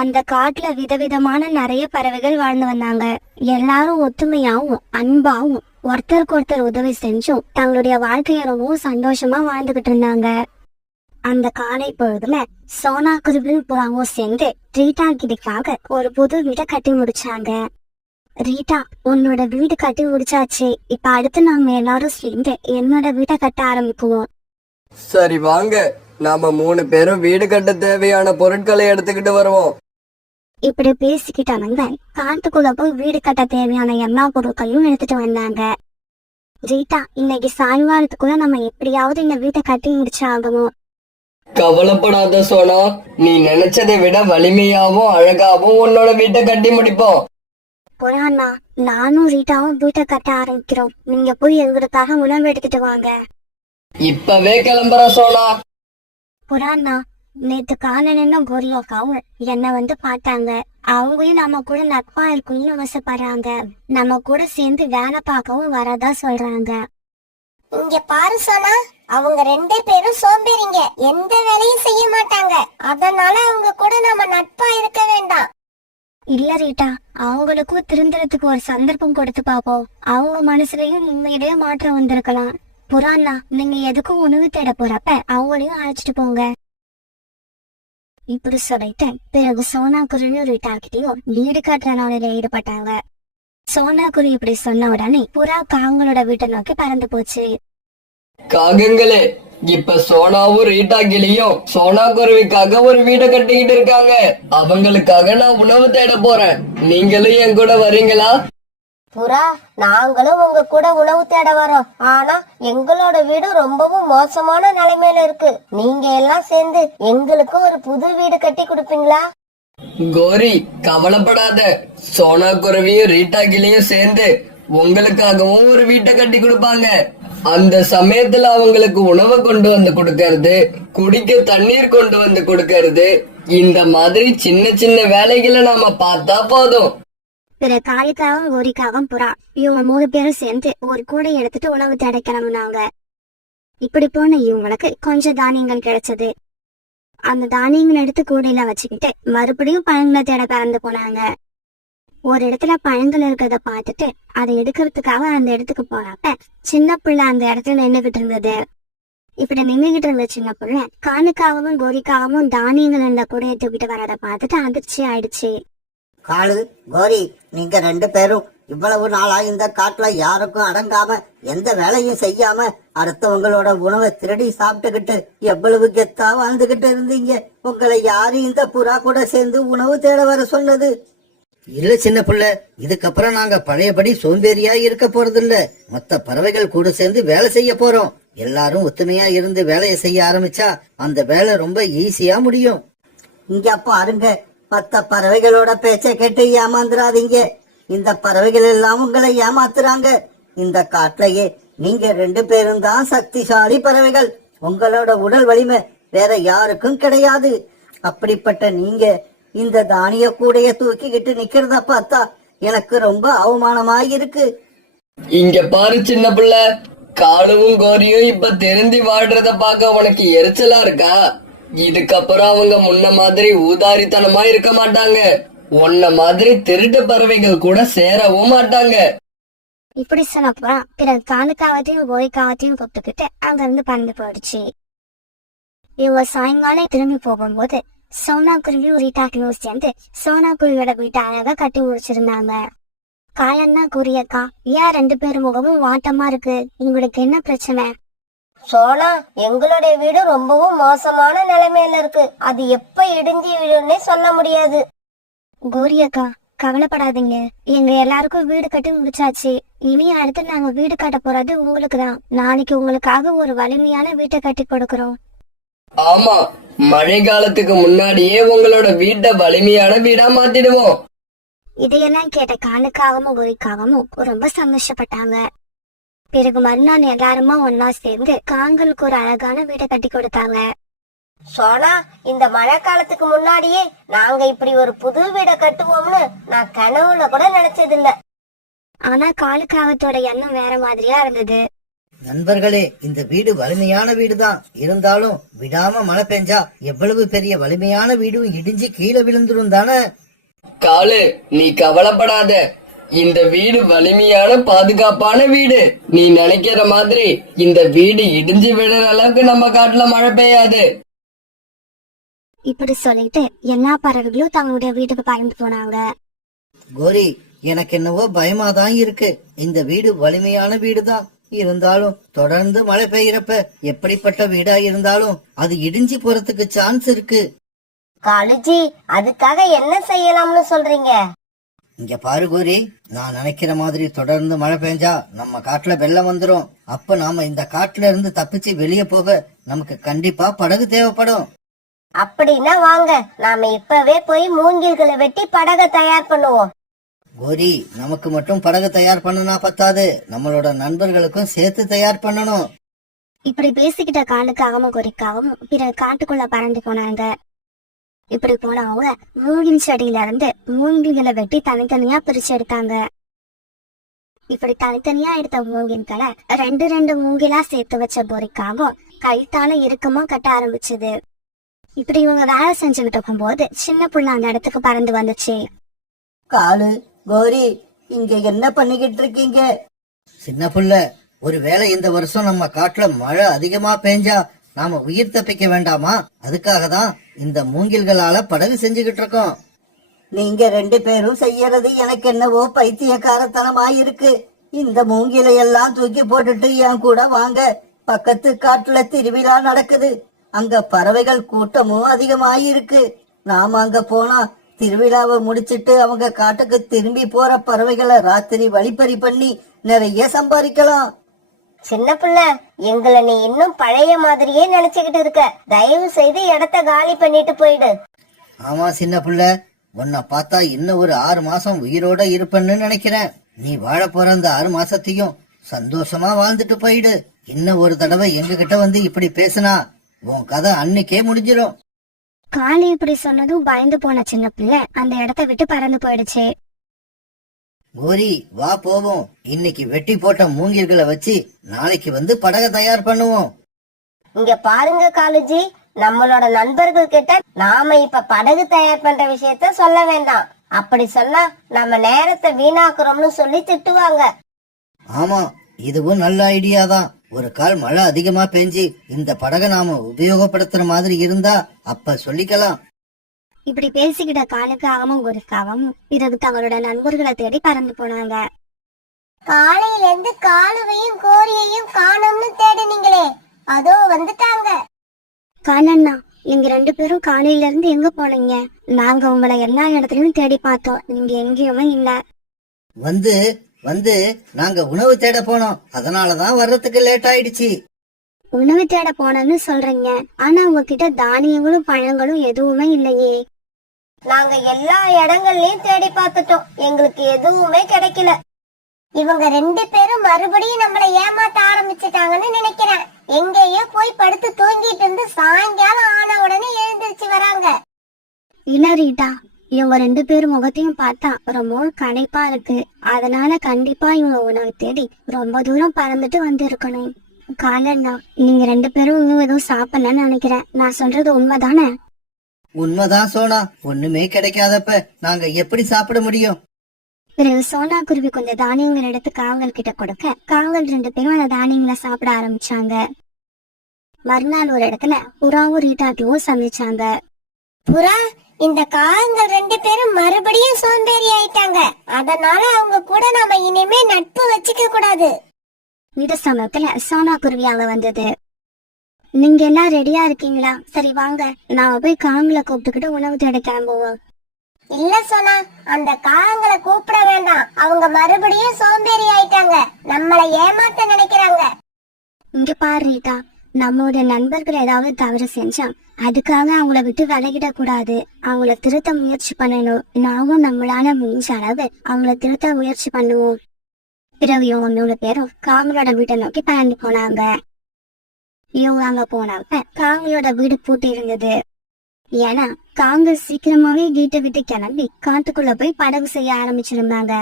அந்த காட்டுல விதவிதமான நிறைய பறவைகள் வாழ்ந்து வந்தாங்க. எல்லாரும் ஒத்துமையாவும் அன்பாவும் ஒருத்தருக்கு ஒருத்தர் உதவி செஞ்சும் தங்களுடைய வாழ்க்கைய ரொம்பவும் சந்தோஷமா வாழ்ந்துகிட்டு இருந்தாங்க. அந்த காலை பொழுதுல சோனா குருவியும் புறாவும் சேர்ந்து ரீட்டா கிட்டக்காக ஒரு புது வீட்டை கட்டி முடிச்சாங்க. ரீட்டா, உன்னோட வீடு கட்டி முடிச்சாச்சு. இப்ப அடுத்து நாம எல்லாரும் சேர்ந்து என்னோட வீட்டை கட்ட ஆரம்பிக்குவோம். சரி வாங்க, நாம 3 பேரும் வீடு கட்ட தேவையான பொருட்களை எடுத்துக்கிட்டு வருவோம். இப்படி பேசிக்கிட்டவங்க காட்டுக்குள்ள போய் வீடு கட்ட தேவையான எல்லா பொருட்களையும் எடுத்துட்டு வந்தாங்க. ரீட்டா, இன்னைக்கு சாயங்காலத்துக்குள்ள நம்ம எப்படியாவது இந்த வீட்டை கட்டி முடிச்சாகணும். கவலைப்படாத சோனா, நீ நினைச்சதை விட வலிமையாவும் அழகாவும் உன்னோட வீட்டை கட்டி முடிப்போம். புறாண்ணா, நானும் ரீட்டாவும் வீட்டை கட்ட ஆரம்பிக்கிறோம். நீங்க போய் எங்களுக்காக உணவு எடுத்துட்டு வாங்க. இப்பவே கிளம்புற சோனா. புறாண்ணா, நேத்து காலனும் கோரியாக்காவும் என்ன பார்த்தாங்க. அவங்களையும் நம்ம கூட நட்பா இருக்கணும்னு ஆசைப்படுறாங்க. நம்ம கூட சேர்ந்து வேலை பார்க்கவும் வரதா சொல்றாங்க. இங்க பாரு சோனா, அவங்க 2 பேரும் சோம்பேறிங்க, எந்த வேலையும் செய்ய மாட்டாங்க. அதனால அவங்க கூட நம்ம நட்பா இருக்க வேண்டாம். இல்ல ரீட்டா, அவங்களுக்கும் திருந்துறதுக்கு ஒரு சந்தர்ப்பம் கொடுத்து பாப்போம். அவங்க மனசுலயும் உண்மையிலேயே மாற்றம் வந்திருக்கலாம். புறாண்ணா, நீங்க எதுக்கும் உணவு தேட போறப்ப அவங்களையும் அழைச்சிட்டு போங்க. இப்படி சொல்லிட்டு பிறகு சோனா குருவியும் ரீட்டா கிட்டையும் வீடு கட்டுற நாளில ஈடுபட்டாங்க. சோனா குருவி இப்படி சொன்ன உடனே புறா காங்களோட வீட்டை நோக்கி பறந்து போச்சு. காகங்களே, இப்ப சோனாவும் ரீட்டா கிளியும் சோனா குருவிக்காக ஒரு வீடை கட்டிக்கிட்டு இருக்காங்க. அவங்களுக்காக நான் உணவு தேட போறேன். நீங்களும் என் கூட வரீங்களா? புறா, நாங்களும் உங்க கூட உணவு தேட வரோம். ஆனா எங்களோட வீடு ரொம்பவும் மோசமான நிலைமையில இருக்கு. நீங்க எல்லாம் சேர்ந்து எங்களுக்கு ஒரு புது வீடு கட்டி கொடுப்பீங்களா? கோரி, கவலைப்படாத. சோனா குருவியும் ரீட்டா கிளியும் சேர்ந்து உங்களுக்காகவும் ஒரு வீட்டை கட்டி கொடுப்பாங்க. அந்த சமயத்துல அவங்களுக்கு உணவை கொண்டு வந்து கொடுக்கறது, குடிக்க தண்ணீர் கொண்டு வந்து கொடுக்கறது, இந்த மாதிரி சின்ன சின்ன வேலைகளை நாம பார்த்தா போதும். பிற காளிக்காவும் கோரிக்காவும் புறா இவங்க 3 பேரும் சேர்ந்து ஒரு கூடை எடுத்துட்டு உணவு தேட கிளம்புனாங்க. இப்படி போன இவங்களுக்கு கொஞ்சம் தானியங்கள் கிடைச்சது. அந்த தானியங்கள் எடுத்து கூடையில வச்சுக்கிட்டு மறுபடியும் பழங்களை தேட பறந்து போனாங்க. ஒரு இடத்துல பழங்கள் இருக்கிறத பார்த்துட்டு அதை எடுக்கிறதுக்காக அந்த இடத்துக்கு போறப்ப சின்ன பிள்ளை அந்த இடத்துல நின்றுகிட்டு இருந்தது. இப்படி நின்றுகிட்டு இருந்த சின்ன பிள்ளை காணுக்காகவும் கோரிக்காகவும் தானியங்கள் அந்த கூடையை தூக்கிட்டு வரதை பார்த்துட்டு அதிர்ச்சி ஆயிடுச்சு. காளு, கோரி, நீங்க 2 பேரும் இவ்வளவு நாளா இந்த காட்டுல யாருக்கும் அடங்காம எந்த வேலையும் செய்யாம அடுத்தவங்களோட உணவை திருடி சாப்பிட்டுக்கிட்டு எவ்வளவு கெத்தா வாழ்ந்துகிட்டு இருந்தீங்க. உங்களை யாரு இந்த புறா கூட சேர்ந்து உணவு தேட வர சொன்னது? இல்ல சின்ன பிள்ளை, இதுக்கப்புறம் நாங்க பழையபடி சோம்பேறியா இருக்க போறது இல்ல. மொத்த பறவைகள் கூட சேர்ந்து வேலை செய்ய போறோம். எல்லாரும் ஒத்துமையா இருந்து வேலையை செய்ய ஆரம்பிச்சா அந்த வேலை ரொம்ப ஈஸியா முடியும். இங்க பாருங்க, மத்த பறவைகளோட பேச்சை கேட்டு ஏமாந்துடாதீங்க. இந்த பறவைகள் எல்லாம் உங்களை ஏமாத்துறாங்க. இந்த காட்டுலயே நீங்க 2 பேரும் தான் சக்திசாலி பறவைகள். உங்களோட உடல் வலிமை வேற யாருக்கும் கிடையாது. அப்படிப்பட்ட நீங்க இந்த தானிய கூடைய தூக்கிக்கிட்டு நிக்கிறத பார்த்தா எனக்கு ரொம்ப அவமானமாயிருக்கு. இங்க பாரு சின்ன பிள்ளை, காலுவும் கோரியும் இப்ப தெரிஞ்சு வாழ்றத பார்க்க உனக்கு எரிச்சலா இருக்கா? இதுக்கப்புறம் அவங்க முன்ன மாதிரி ஊதாரித்தனமா இருக்க மாட்டாங்க. உன்ன மாதிரி திருட்டு பறவைகள் கூட சேரவும் மாட்டாங்க. இப்படி சொன்ன புறா பிறகு காணுக்காவத்தையும் கோரிக்காவத்தையும் கூப்பிட்டுக்கிட்டு அங்க இருந்து பறந்து போயிடுச்சு. இவங்க சாயங்காலம் திரும்பி போகும்போது சோனா குருவியும் ரீட்டா கிளியும் சேர்ந்து சோனா குருவியோட வீட்டை அழகா கட்டி முடிச்சிருந்தாங்க. காயன்னா கூறியக்கா, ஏன் 2 பேரும் முகமும் வாட்டமா இருக்கு? உங்களுக்கு என்ன பிரச்சனை? சோனா, எங்களுடைய வீடு ரொம்பவும் மோசமான நிலைமையில இருக்கு. அது எப்ப இடிஞ்சு விழுன்னே சொல்ல முடியாது. கோரியக்கா, கவலைப்படாதீங்க. எங்க எல்லாருக்கும் வீடு கட்டி முடிச்சாச்சு. இனி அடுத்து நாங்க வீடு கட்ட போறது உங்களுக்கு தான். நாளைக்கு உங்களுக்காக ஒரு வலிமையான வீட்டை கட்டி கொடுக்கறோம். ஆமா, மழை காலத்துக்கு முன்னாடியே உங்களோட வீட்டை வலிமையான வீடா மாத்திடுவோம். இதையெல்லாம் கேட்ட காணுக்காகவும் கோரிக்காகவும் ரொம்ப சந்தோஷப்பட்டாங்க. பிறகு மறுநாள் எல்லாருமா ஒன்னா சேர்ந்து காங்களுக்கு ஒரு அழகான வீட்டை கட்டி கொடுத்தாங்க. சோனா, இந்த மழை காலத்துக்கு முன்னாடியே நாங்க இப்படி ஒரு புது வீடை கட்டுவோம்னு நான் கனவுல கூட நினைச்சதில்ல. ஆனா காலுக்காகத்தோட எண்ணம் வேற மாதிரியா இருந்தது. நண்பர்களே, இந்த வீடு வலிமையான வீடுதான். இருந்தாலும் விடாம மழை பெஞ்சா எவ்வளவு பெரிய வலிமையான வீடும் இடிஞ்சு கீழே விழுந்துரும் தானே. காலு, நீ கவலைப்படாத. இந்த வீடு வலிமையான பாதுகாப்பான வீடு. நீ நினைக்கிற மாதிரி இந்த வீடு இடிஞ்சு விழுற அளவுக்கு நம்ம காட்டுல மழை பெய்யாது. இப்படி சொல்லிட்டு எல்லா பறவைகளும் தங்களுடைய வீட்டுக்கு பறந்து போனாங்க. கோரி, எனக்கு என்னவோ பயமாதான் இருக்கு. இந்த வீடு வலிமையான வீடுதான். இருந்தாலும் தொடர்ந்து மழை பெய்யறப்ப எப்படிப்பட்ட வீடா இருந்தாலும் அது இடிஞ்சு போறதுக்கு சான்ஸ் இருக்கு. காலுஜி, அதுக்காக என்ன செய்யலாம்னு சொல்றீங்க? இங்க பாரு கோரி, நான் நினைக்கிற மாதிரி தொடர்ந்து மழை பெஞ்சா நம்ம காட்டுல வெள்ளம் வந்துரும். அப்ப நாம இந்த காட்டுல இருந்து தப்பிச்சு வெளியே போக நமக்கு கண்டிப்பா படகு தேவைப்படும். அப்படின்னா வாங்க, நாம இப்பவே போய் மூங்கில்களை வெட்டி படகை தயார் பண்ணுவோம். கோரி, நமக்கு மட்டும் படகு தயார் பண்ணுனா பத்தாது, நம்மளோட நண்பர்களுக்கும் சேர்த்து தயார் பண்ணணும். இப்படி பேசிக்கிட்ட காலுக்காகவும் குறிக்காகவும் பிறகு காட்டுக்குள்ள பறந்து போனாங்க. இப்படி போனவங்க மூங்கில் செடியில இருந்து மூங்கில்களை வெட்டி தனித்தனியா பிரிச்சு எடுத்தாங்க. இப்படி தனித்தனியா எடுத்த மூங்கில்களை ரெண்டு ரெண்டு மூங்கிலா சேர்த்து வச்ச பொறிக்காகவும் கைத்தால இறுக்கமா கட்ட ஆரம்பிச்சது. இப்படி இவங்க வேலை செஞ்சுக்கிட்டு இருக்கும்போது சின்ன புள்ள அந்த இடத்துக்கு பறந்து வந்துச்சு. காலு, கோரி, இங்க என்ன பண்ணிக்கிட்டு இருக்கீங்க? சின்ன புள்ள, ஒருவேளை இந்த வருஷம் நம்ம காட்டுல மழை அதிகமா பெஞ்சா நாம உயிர் தப்பிக்க வேண்டாமா? அதுக்காக தான் இந்த மூங்கில்களால படகு செஞ்சுக்கிட்டு இருக்கோம். நீங்க ரெண்டு பேரும் செய்யறது எனக்கு என்னவோ பைத்தியக்காரத்தனமா இருக்கு. இந்த மூங்கிலை எல்லாம் தூக்கி போட்டுட்டு என் கூட வாங்க. பக்கத்து காட்டுல திருவிழா நடக்குது. அங்க பறவைகள் கூட்டமும் அதிகமாயிருக்கு. நாம அங்க போனா திருவிழாவை முடிச்சிட்டு அவங்க காட்டுக்கு திரும்பி போற பறவைகளை ராத்திரி வழிப்பறி பண்ணி நிறைய சம்பாதிக்கலாம். சின்ன பிள்ளை, எங்களை நீ இன்னும் பழைய மாதிரியே நினைச்சுக்கிட்டு இருக்க. தயவு செய்து இடத்த காலி பண்ணிட்டு போயிடு. ஆமா சின்ன புள்ள, உன்னை பார்த்தா இன்னும் ஒரு 6 மாசம் உயிரோட இருப்பேன்னு நினைக்கிறேன். நீ வாழ போற அந்த 6 மாசத்தையும் சந்தோஷமா வாழ்ந்துட்டு போயிடு. இன்னும் ஒரு தடவை எங்க கிட்ட வந்து இப்படி பேசினா உன் கதை அன்னைக்கே முடிஞ்சிடும். காளி இப்படி சொன்னதும் பயந்து போன சின்ன பிள்ளை அந்த இடத்த விட்டு பறந்து போயிடுச்சு. கோரி, வா போவோம். இன்னைக்கு வெட்டி போட்ட மூங்கில்களை வச்சு நாளைக்கு வந்து படகை தயார் பண்ணுவோம். இங்க பாருங்க காலுஜி, நம்மளோட நண்பர்கள் கிட்ட நாம இப்ப படகு தயார் பண்ற விஷயத்த சொல்ல வேண்டாம். அப்படி சொன்னா நம்ம நேரத்தை வீணாக்குறோம்னு சொல்லி திட்டுவாங்க. ஆமா, இதுவும் நல்ல ஐடியா தான். ஒரு கால் மழை அதிகமா பெஞ்சு இந்த படகை நாம உபயோகப்படுத்துற மாதிரி இருந்தா அப்ப சொல்லிக்கலாம். இப்படி பேசிக்கிட்ட காலுக்காகவும் குறிக்காகவும் பிறகு தங்களோட நண்பர்களை தேடி பறந்து போனாங்க. காலையில இருந்து காலுவையும் கோரியையும் காணும்னு தேடுனீங்களே, அதோ வந்துட்டாங்க. காலண்ணா, நீங்க 2 பேரும் காலையில இருந்து எங்க போனீங்க? நாங்க உங்களை எல்லா இடத்துலயும் தேடி பார்த்தோம். நீங்க எங்கேயுமே இல்ல. வந்து வந்து நாங்க உணவு தேட போனோம். அதனாலதான் வர்றதுக்கு லேட் ஆயிடுச்சு. உணவு தேட போனோம்னு சொல்றீங்க, ஆனா உங்ககிட்ட தானியங்களும் பழங்களும் எதுவுமே இல்லையே. நாங்க எல்லா இடங்கள்லயும் தேடி பார்த்துட்டோம், எங்களுக்கு எதுவுமே கிடைக்கல. இவங்க 2 பேரும் மறுபடியும் நம்மள ஏமாத்த ஆரம்பிச்சுட்டாங்கன்னு நினைக்கிறேன். எங்கேயோ போய் படுத்து தூங்கிட்டு இருந்து சாயங்காலம் ஆன உடனே எழுந்திருச்சு வராங்க. இல்ல ரீட்டா, இவங்க 2 பேரும் முகத்தையும் பார்த்தா ரொம்ப களைப்பா இருக்கு. அதனால கண்டிப்பா இவங்க உணவு தேடி ரொம்ப தூரம் பறந்துட்டு வந்து இருக்கணும். காலண்ணா, நீங்க 2 பேரும் இன்னும் எதுவும் சாப்பிடலன்னு நினைக்கிறேன். நான் சொல்றது உண்மைதானே? உண்மைதான் சோனா. ஒண்ணுமே கிடைக்காதப்ப நாங்க எப்படி சாப்பிட முடியும்? பிறகு சோனா குருவி கொஞ்சம் தானியங்கள் எடுத்து காவல் கிட்ட கொடுக்க காவல் 2 பேரும் அந்த தானியங்களை சாப்பிட ஆரம்பிச்சாங்க. மறுநாள் ஒரு இடத்துல புறாவும் ரீட்டாட்டியும் சந்திச்சாங்க. புறா, இந்த காகங்கள் 2 பேரும் மறுபடியும் சோம்பேறி ஆயிட்டாங்க. அதனால அவங்க கூட நாம இனிமே நட்பு வச்சுக்க கூடாது. இந்த சமயத்துல சோனா குருவி அங்க வந்தது. நீங்க எல்லாம் ரெடியா இருக்கீங்களா? சரி வாங்க, நாம போய் காங்களை கூப்பிட்டுக்கிட்டு உணவு தேட கிளம்புவோம். இல்ல சோனா, அந்த காகங்களை கூப்பிட வேண்டாம். அவங்க மறுபடியும் சோம்பேறி ஆயிட்டாங்க, நம்மள ஏமாத்த நினைக்கிறாங்க. இங்க பாரு ரீட்டா, நம்மளோட நண்பர்கள் ஏதாவது தவறு செஞ்சா அதுக்காக அவங்கள விட்டு விலகிட கூடாது. அவங்கள திருத்த முயற்சி பண்ணணும். நாமும் நம்மளால முடிஞ்ச அளவு அவங்கள திருத்த முயற்சி பண்ணுவோம். பிறகு இவங்க 3 பேரும் காங்களோட வீட்டை நோக்கி பறந்து போனாங்க. இவங்க அங்க போனப்ப காங்களோட வீடு பூட்டி இருந்தது. ஏன்னா காங்க சீக்கிரமாவே வீட்டை விட்டு கிளம்பி காட்டுக்குள்ள போய் படகு செய்ய ஆரம்பிச்சிருந்தாங்க.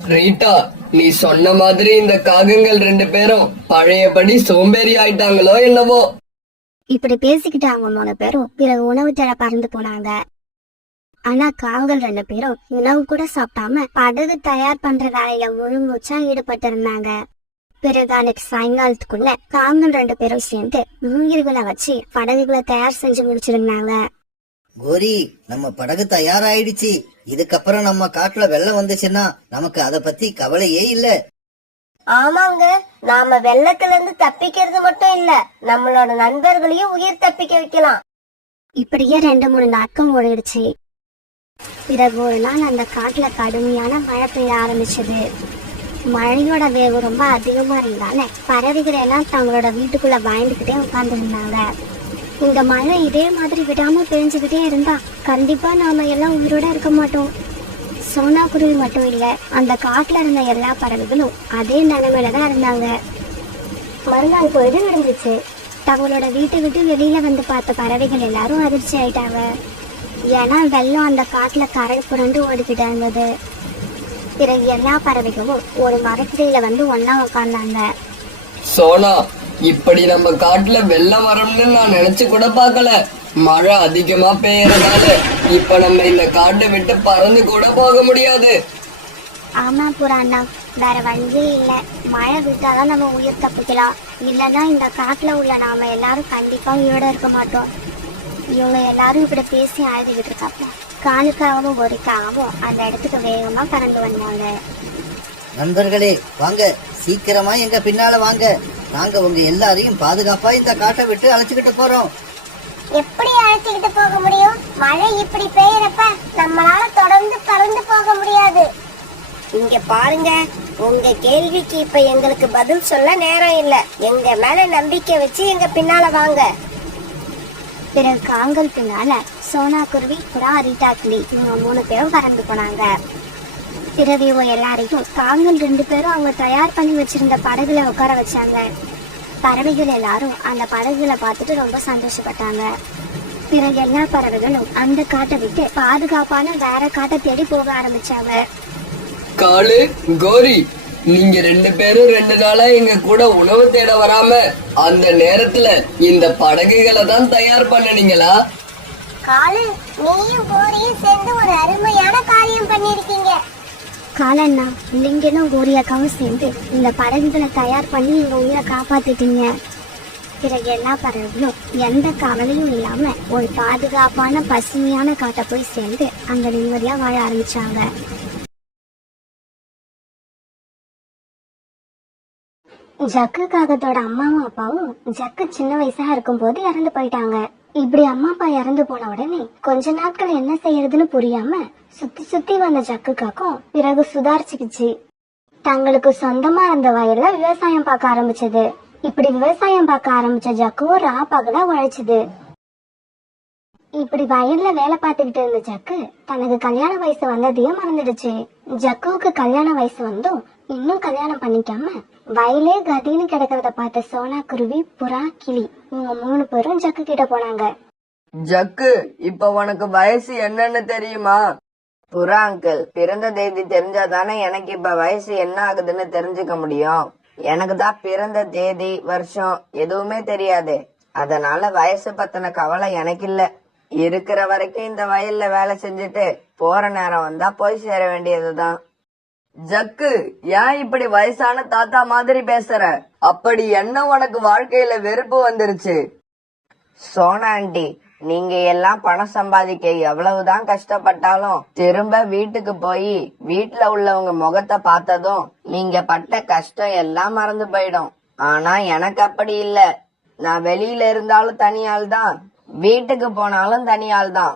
ரீட்டா, நீ சொன்ன மாதிரி இந்த காகங்கள் 2 பேரும் பழையபடி சோம்பேறி ஆயிட்டாங்களோ என்னவோ. இப்படி பேசிக்கிட்டு அவங்க 3 பேரும் பிறகு உணவு தேட பறந்து போனாங்க. ஆனா காகங்கள் 2 பேரும் உணவு கூட சாப்பிடாம படகு தயார் பண்ற வேலையில முழுமூச்சா ஈடுபட்டு இருந்தாங்க. பிறகு அன்னைக்கு சாயங்காலத்துக்குள்ள காகங்கள் 2 பேரும் சேர்ந்து மூங்கில்களை வச்சு படகுகளை தயார் செஞ்சு முடிச்சிருந்தாங்க. கோரி, நம்ம படகு தயாராயிடுச்சு. இதுக்கப்புறம் நம்ம காட்டுல வெள்ளம் வந்துச்சுன்னா நமக்கு அத பத்தி கவலையே இல்ல. ஆமாங்க, நாம வெள்ளத்துல இருந்து தப்பிக்கிறது மட்டும் இல்ல, நம்மளோட நண்பர்களையும் உயிர் தப்பிக்க வைக்கலாம். இப்படியே 2-3 நாட்கள் ஓடிடுச்சு. பிறகு ஒரு நாள் அந்த காட்டுல கடுமையான மழை பெய்ய ஆரம்பிச்சது. மழையோட வேகம் ரொம்ப அதிகமா இருந்தால பறவைகள் எல்லாம் தங்களோட வீட்டுக்குள்ள பயந்துகிட்டே உட்கார்ந்து இருந்தாங்க. இந்த மழை இதே மாதிரி விடாம பெஞ்சுக்கிட்டே இருந்தா கண்டிப்பா நாம எல்லாம் உயிரோட இருக்க மாட்டோம். சோனா குருவி மட்டும் இல்ல, அந்த காட்டுல இருந்த எல்லா பறவைகளும் அதே நிலைமையில தான் இருந்தாங்க. மறுநாள் பொழுது நடந்துச்சு. தங்களோட வீட்டை விட்டு வெளியில வந்து பார்த்த பறவைகள் எல்லாரும் அதிர்ச்சி ஆயிட்டாங்க. ஏன்னா வெள்ளம் அந்த காட்டுல கரை புரண்டு ஓடிக்கிட்டு இருந்தது. பிறகு எல்லா பறவைகளும் ஒரு மரக்கிளையில வந்து ஒன்னா உட்கார்ந்தாங்க. சோனா, இப்படி நம்ம காட்டுல வெள்ளம் வரும்னு நான் நினைச்சு கூட பார்க்கல. மழை அதிகமா பெய்யறதால இப்ப நம்ம இந்த காட்டை விட்டு பறந்து கூட போக முடியாது. ஆமா புறாண்ணா, வேற வழியே இல்ல. மழை விட்டாதான் நம்ம உயிர் தப்பிக்கலாம். இல்லைன்னா இந்த காட்டுல உள்ள நாம எல்லாரும் கண்டிப்பா உயிரோட இருக்க மாட்டோம். இவங்க எல்லாரும் இப்படி பேசி அழுதுகிட்டு இருக்காப்ப காலுக்காகவும் கோரிக்காகவும் அந்த இடத்துக்கு வேகமா பறந்து வந்தாங்க. நண்பர்களே, வாங்க, சீக்கிரமா எங்க பின்னால வாங்க. நாங்க உங்க எல்லாரையும் பாதுகாப்பா இந்த காட்டை விட்டு அழைச்சுக்கிட்டு போறோம். எப்படி அழைச்சிக்கிட்டு போக முடியும்? மழை இப்படி பெய்யறப்ப நம்மளால தொடர்ந்து பறந்து போக முடியாது. இங்க பாருங்க, உங்க கேள்விக்கு இப்ப எங்களுக்கு பதில் சொல்ல நேரம் இல்ல. எங்க மேல நம்பிக்கை வச்சு எங்க பின்னால வாங்க. பிறகு காங்கல் பின்னால சோனா குருவி, புறா, ரீட்டா கிளி இவங்க 3 பேரும் பறந்து போனாங்க. பிறகு இவங்க எல்லாரையும் காங்கல் 2 பேரும் அவங்க தயார் பண்ணி வச்சிருந்த படகுல உட்கார வச்சாங்க. பறவைகள் எல்லாரும் அந்த படகுகளை பார்த்துட்டு ரொம்ப சந்தோஷப்பட்டாங்க. பிறகு எல்லா பறவைகளும் அந்த காட்டை விட்டு பாதுகாப்பான வேற காட்டை தேடி போக ஆரம்பிச்சாங்க. காளு, கோரி, நீங்க 2 பேரும் 2 நாளா எங்க கூட உணவு தேட வராம அந்த நேரத்துல இந்த படகுகளை தான் தயார் பண்ணனீங்களா? காலு, நீயும் கோரியும் சேர்ந்து ஒரு அருமையான காரியம் பண்ணிருக்கீங்க. காலண்ணா, லிங்கனும் கோரியாக்காவும் சேர்ந்து இந்த படகுகளை தயார் பண்ணி எங்க உயிரை காப்பாத்திட்டீங்க. பிறகு எல்லா பறவைகளும் எந்த கவலையும் இல்லாம ஒரு பாதுகாப்பான பசுமையான காட்டை போய் சேர்ந்து அங்க நிம்மதியா வாழ ஆரம்பிச்சாங்க. ஜக்கு காகத்தோட அம்மாவும் அப்பாவும் ஜக்கு சின்ன வயசா இருக்கும் போது இறந்து போயிட்டாங்க. இப்படி அம்மா அப்பா இறந்து போன உடனே கொஞ்ச நாட்கள் என்ன செய்யறதுன்னு புரியாம சுத்தி சுத்தி வந்த ஜக்கு காக்கும் பிறகு சுதாரிச்சுக்கிச்சு. தங்களுக்கு சொந்தமா இருந்த வயல்ல விவசாயம் பார்க்க ஆரம்பிச்சது. இப்படி விவசாயம் பார்க்க ஆரம்பிச்ச ஜக்குவும் பகலா உழைச்சது. இப்படி வயல்ல வேலை பார்த்துக்கிட்டு இருந்த ஜக்கு தனக்கு கல்யாண வயசு வந்ததையும் மறந்துடுச்சு. ஜக்குவுக்கு கல்யாண வயசு வந்தும் இன்னும் கல்யாணம் பண்ணிக்காம வயலே கதின்னு கிடக்கிறத பார்த்த சோனா குருவி, புறா, கிளி இவங்க 3 பேரும் ஜக்கு கிட்ட போனாங்க. ஜக்கு, இப்ப உனக்கு வயசு என்னன்னு தெரியுமா? புறா அங்கிள், பிறந்த தேதி தெரிஞ்சாதானே எனக்கு இப்ப வயசு என்ன ஆகுதுன்னு தெரிஞ்சுக்க முடியும். எனக்கு தான் பிறந்த தேதி வருஷம் எதுவுமே தெரியாது. அதனால வயசு பத்தின கவலை எனக்கு இல்ல. இருக்கிற வரைக்கும் இந்த வயல்ல வேலை செஞ்சுட்டு போற நேரம் வந்தா போய் சேர வேண்டியதுதான். ஜக்கு, ஏன் இப்படி வயசான தாத்தா மாதிரி பேசுற? அப்படி என்ன உனக்கு வாழ்க்கையில வெறுப்பு வந்துருச்சு? சோனா ஆண்டி, நீங்க எல்லாம் பணம் சம்பாதிக்க எவ்வளவுதான் கஷ்டப்பட்டாலும் திரும்ப வீட்டுக்கு போய் வீட்டுல உள்ளவங்க முகத்தை பார்த்ததும் நீங்க பட்ட கஷ்டம் எல்லாம் மறந்து போயிடும். ஆனா எனக்கு அப்படி இல்ல. நான் வெளியில இருந்தாலும் தனியாள் தான், வீட்டுக்கு போனாலும் தனியாள் தான்.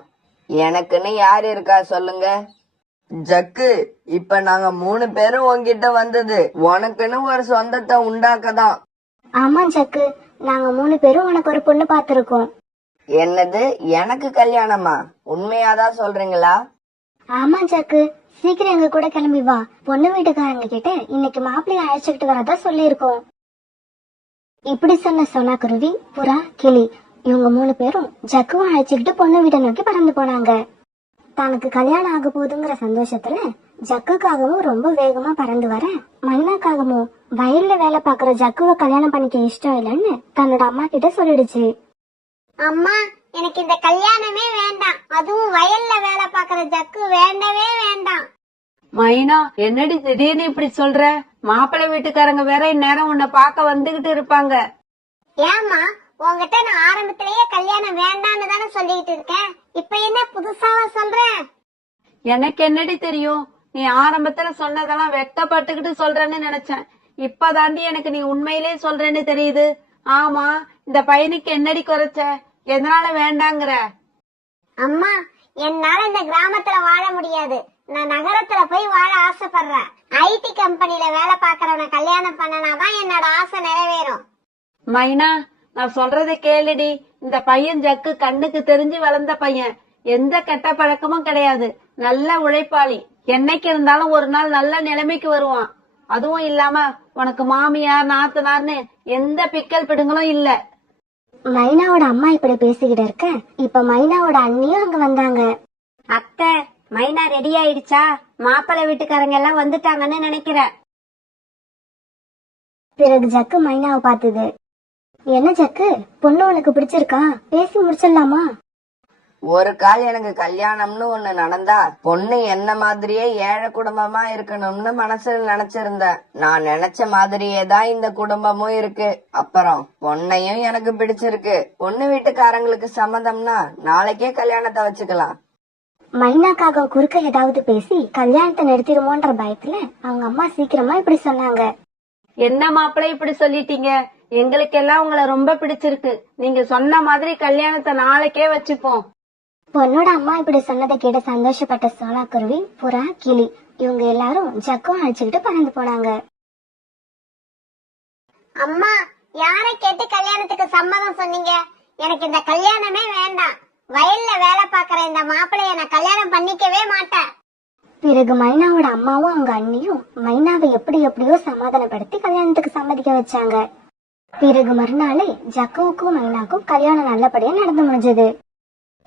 எனக்குன்னு யார் இருக்கா சொல்லுங்க? ஜக்கு, இப்ப நாங்க 3 பேரும் உன்கிட்ட வந்தது உனக்குன்னு ஒரு சொந்தத்தை உண்டாக்கதான். ஆமா ஜக்கு, நாங்க 3 பேரும் உனக்கு ஒரு பொண்ணு பார்த்திருக்கோம். என்னது, எனக்கு கல்யாணமா? உண்மையாதான் சொல்றீங்களா? ஆமா ஜக்கு, சீக்கிரம் எங்க கூட கிளம்பி வா. பொண்ணு வீட்டுக்காரங்க கிட்ட இன்னைக்கு மாப்பிள்ளைய அழைச்சுக்கிட்டு வரதா சொல்லியிருக்கோம். இப்படி சொன்ன சோனா குருவி, புறா, கிளி இவங்க 3 பேரும் ஜக்குவை அழைச்சுக்கிட்டு பொண்ணு வீட்டை நோக்கி பறந்து போனாங்க. தனக்கு கல்யாணம் ஆக போகுதுங்கிற சந்தோஷத்துல ஜக்குக்காகவும் ரொம்ப வேகமா பறந்து வர மைனாக்காகவும் வயல்ல வேலை பாக்குற ஜக்குவை கல்யாணம் பண்ணிக்க இஷ்டம் இல்லைன்னு தன்னோட அம்மா கிட்ட சொல்லிடுச்சு. அம்மா, எனக்கு இந்த கல்யாணமே வேண்டாம். அதுவும் வயல்ல வேலை பாக்குற ஜக்கு வேண்டவே வேண்டாம். மைனா, என்னடி திடீர்னு இப்படி சொல்ற? மாப்பிள்ளை வீட்டுக்காரங்க வேற இந்நேரம் உன்னை பார்க்க வந்துகிட்டு இருப்பாங்க. ஏம்மா, உங்ககிட்ட நான் ஆரம்பத்திலேயே கல்யாணம் வேண்டான்னு தானே சொல்லிட்டு இருக்கேன். இப்ப என்ன புதுசாவா சொல்றேன்? எனக்கு என்னடி தெரியும்? நீ ஆரம்பத்துல சொன்னதெல்லாம் வெட்கப்பட்டுக்கிட்டு சொல்றேன்னு நினைச்சேன். இப்பதாண்டி எனக்கு நீ உண்மையிலே சொல்றேன்னு தெரியுது. ஆமா, இந்த பையனுக்கு என்னடி குறைச்ச? எதனால வேண்டாங்கிற? அம்மா, என்னால இந்த கிராமத்துல வாழ முடியாது. நான் நகரத்துல போய் வாழ ஆசைப்படுறேன். ஐடி கம்பெனில வேலை பாக்குறவன கல்யாணம் பண்ணனாதான் என்னோட ஆசை நிறைவேறும். மைனா, நான் சொல்றதை கேளுடி. இந்த பையன் ஜக்கு கண்ணுக்கு தெரிஞ்சு வளர்ந்த பையன். எந்த கெட்ட பழக்கமும் கிடையாது. நல்ல உழைப்பாளி. என்னைக்கு இருந்தாலும் ஒரு நாள் நல்ல நிலைமைக்கு வருவான். அதுவும் இல்லாம உனக்கு மாமியார் நாத்தனார்னு எந்த பிக்கல் பிடுங்களும் இல்ல. மைனாவோட அம்மா இப்படி பேசிக்கிட்டு இருக்க இப்ப மைனாவோட அண்ணியும் அங்க வந்தாங்க. அத்தை, மைனா ரெடி ஆயிடுச்சா? மாப்பிள்ளை வீட்டுக்காரங்க எல்லாம் வந்துட்டாங்கன்னு நினைக்கிறேன். பிறகு ஜக்கு மைனாவை பார்த்தது. என்ன ஜக்கு, பொண்ணு உனக்கு பிடிச்சிருக்கா? பேசி முடிச்சிடலாமா? ஒரு கால் எனக்கு கல்யாணம்னு ஒண்ணு நடந்தா பொண்ணு என்ன மாதிரியே ஏழை குடும்பமா இருக்கணும்னு மனசுல நினைச்சிருந்தேன். நான் நினைச்ச மாதிரியே தான் இந்த குடும்பமும் இருக்கு. அப்புறம் பொண்ணையும் எனக்கு பிடிச்சிருக்கு. பொண்ணு வீட்டுக்காரங்களுக்கு சம்மதம்னா நாளைக்கே கல்யாணத்தை வச்சுக்கலாம். மைனாக்காக குறுக்க ஏதாவது பேசி கல்யாணத்தை நிறுத்திடுமோன்ற பயத்துல அவங்க அம்மா சீக்கிரமா இப்படி சொன்னாங்க. என்ன மாப்பிள்ளை இப்படி சொல்லிட்டீங்க? எங்களுக்கெல்லாம் உங்களை ரொம்ப பிடிச்சிருக்கு. நீங்க சொன்ன மாதிரி கல்யாணத்தை நாளைக்கே வச்சுப்போம். பொண்ணோட அம்மா இப்படி சொன்னதை கேட்டு சந்தோஷப்பட்ட சோனா குருவி, புறா, கிளி இவங்க எல்லாரும் ஜக்கும் அழைச்சுக்கிட்டு பறந்து போனாங்க. அம்மா, யாரை கேட்டு கல்யாணத்துக்கு சம்மதம் சொன்னீங்க? எனக்கு இந்த கல்யாணமே வேண்டாம். வயல்ல வேலை பாக்குற இந்த மாப்பிள்ளைய நான் கல்யாணம் பண்ணிக்கவே மாட்டேன். பிறகு மைனாவோட அம்மாவும் அவங்க அண்ணியும் மைனாவை எப்படியோ சமாதானப்படுத்தி கல்யாணத்துக்கு சம்மதிக்க வச்சாங்க. பிறகு மறுநாளே ஜக்குவுக்கும் மைனாக்கும் கல்யாணம் நல்லபடியா நடந்து முடிஞ்சது.